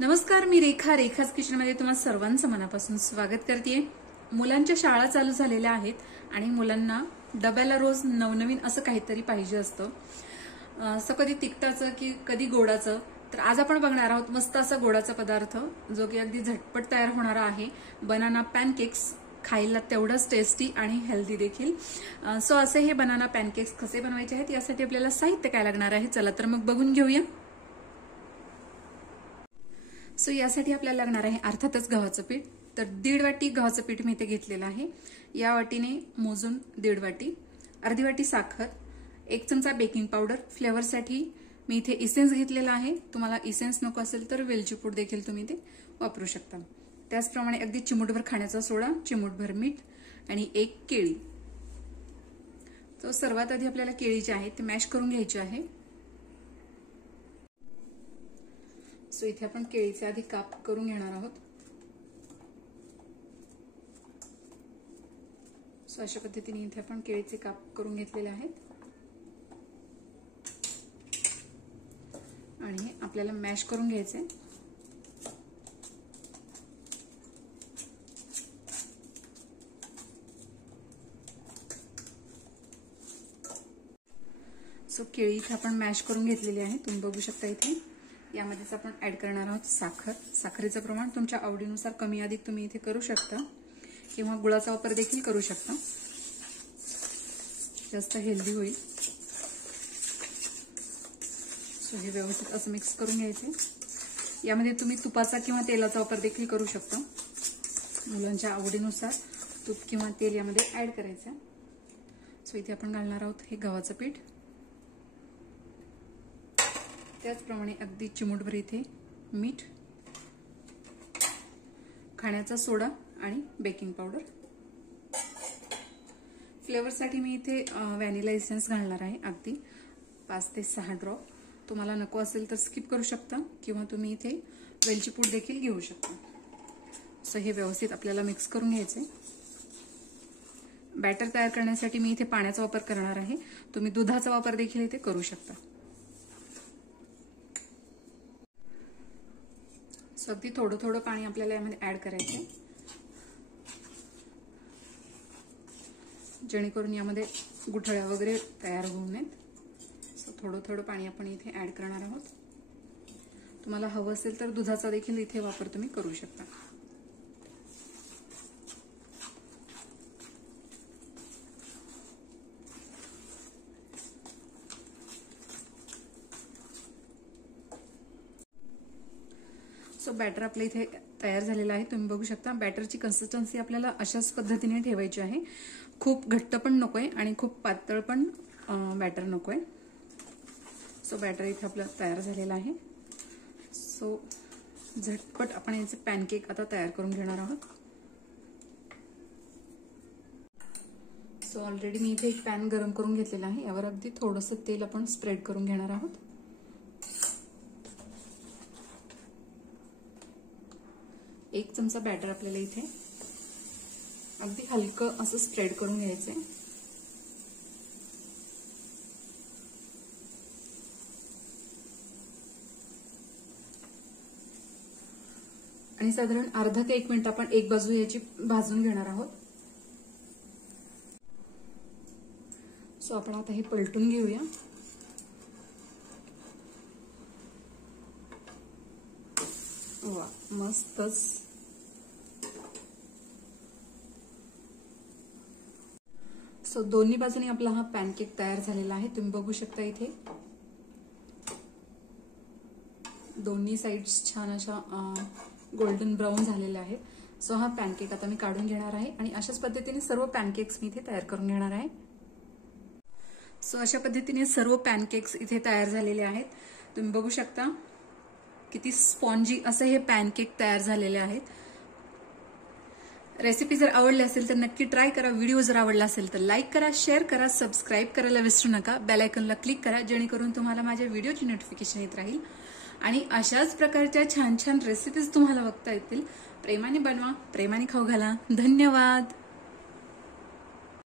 नमस्कार, मी रेखा रेखाज किचनमध्ये तुम्हाला सर्वांचं मनापासून स्वागत करते। मुलांच्या शाळा चालू झालेल्या आहेत आणि मुलांना डब्याला रोज नवनवीन असं काहीतरी पाहिजे असतं, असं कधी तिखटाचं की कधी गोडाचं। तर आज आपण बघणार आहोत मस्त असा गोडाचा पदार्थ जो की अगदी झटपट तयार होणारा आहे, बनाना पॅनकेक्स। खायला तेवढंच टेस्टी आणि हेल्दी देखील। सो असे हे बनाना पॅनकेक्स कसे बनवायचे आहेत यासाठी आपल्याला साहित्य काय लागणार आहे, चला तर मग बघून घेऊया। सो यासाठी आपल्याला लागणार आहे अर्थातच गव्हाचं पीठ। तर 1.5 वाटी गव्हाचं पीठ मी इथे घेतलेलं आहे। या वाटीने मोजून 1.5 वाटी, अर्धी वाटी साखर, 1 चमचा बेकिंग पावडर, फ्लेवरसाठी मी इथे इसेन्स घेतलेला आहे। तुम्हाला इसेन्स नको असेल तर वेलची पूड देखील तुम्ही ते वापरू शकता। त्याचप्रमाणे अगदी चिमूटभर खाण्याचा सोडा, चिमूटभर मीठ आणि 1 केळी। तर सर्वात आधी आपल्याला केळी जी आहे ती मॅश करून घ्यायची आहे। सो इथे आपण केळीचे आधी काप करून घेणार आहोत। सो अशा पद्धतीने इथे आपण केळीचे काप करून घेतलेले आहेत आणि आपल्याला मॅश करून घ्यायचे। सो केळी इथे आपण मॅश करून घेतलेली आहे, तुम्ही बघू शकता। इथे यामध्येच आपण ऍड करणार आहोत साखर। साखरेचं प्रमाण तुमच्या आवडीनुसार कमी अधिक तुम्ही इथे करू शकता किंवा गुळाचा वापर देखील करू शकता, जास्त हेल्दी होईल। सो हे व्यवस्थित असं मिक्स करून घ्यायचे। यामध्ये तुम्ही तुपाचा किंवा तेलाचा वापर देखील करू शकता, मुलांच्या आवडीनुसार तूप किंवा तेल यामध्ये ऍड करायचं। सो इथे आपण घालणार आहोत हे गव्हाचं पीठ, त्याचप्रमाणे अगदी चिमूटभर इथे मीठ, खाण्याचा सोडा आणि बेकिंग पावडर। फ्लेवरसाठी मी इथे व्हॅनिला इसेन्स घालणार आहे, अगदी 5 ते 6 ड्रॉप। तुम्हाला नको असेल तर स्किप करू शकता किंवा तुम्ही इथे वेलची पूड देखील घेऊ शकता। सो हे व्यवस्थित आपल्याला मिक्स करून घ्यायचे। बॅटर तयार करण्यासाठी मी इथे पाण्याचा वापर करणार आहे, तुम्ही दुधाचा वापर देखील इथे करू शकता। सो अगदी थोडं थोडं पाणी आपल्याला यामध्ये ऍड करायचं, जेणेकरून यामध्ये गुठळ्या वगैरे तयार होऊ नयेत। सो थोडं थोडं पाणी आपण इथे ऍड करणार आहोत। तुम्हाला हवं असेल तर दुधाचा देखील इथे वापर तुम्ही करू शकता। सो बॅटर आपल्या इथे तयार झालेलं आहे, तुम्ही बघू शकता। बॅटरची कन्सिस्टन्सी आपल्याला अशाच पद्धतीने ठेवायची आहे, खूप घट्ट पण नकोय आणि खूप पातळ पण बॅटर नकोय। सो बॅटर इथे आपलं तयार झालेलं आहे। सो झटपट आपण याचे पॅनकेक आता तयार करून घेणार आहोत। सो ऑलरेडी मी इथे एक पॅन गरम करून घेतलेला आहे, यावर अगदी थोडंसं तेल आपण स्प्रेड करून घेणार आहोत। 1 चमचा बॅटर आपल्याला इथे अगदी हलकं असं स्प्रेड करून घ्यायचंय। आणि साधारण अर्धा ते 1 मिनिट आपण एक बाजू याची भाजून घेणार आहोत। सो आपण आता हे पलटून घेऊया। वा, मस्तच। सो दोन्ही बाजूने आपला हा पॅनकेक तयार झालेला आहे, तुम्ही बघू शकता। इथे दोन्ही साइड्स छान अशा गोल्डन ब्राऊन झालेल्या आहेत। सो हा पॅनकेक आता मी काढून घेणार आहे आणि अशाच पद्धतीने सर्व पॅनकेक्स मी इथे तयार करून घेणार आहे। सो अशा पद्धतीने सर्व पॅनकेक्स इथे तयार झालेले आहेत, तुम्ही बघू शकता। किती स्पॉन्जी असे हे पॅनकेक तयार झालेले आहेत। रेसिपी जर आवडली असेल तर नक्की ट्राय करा। व्हिडिओ जर आवडला असेल तर लाईक करा, शेअर करा, सबस्क्राईब करायला विसरू नका। बेल आयकॉनला क्लिक करा, जेणेकरून तुम्हाला माझ्या व्हिडिओची नोटिफिकेशन येत राहील आणि अशाच प्रकारच्या छान छान रेसिपीज तुम्हाला बघता येतील। प्रेमाने बनवा, प्रेमाने खाऊ घाला। धन्यवाद।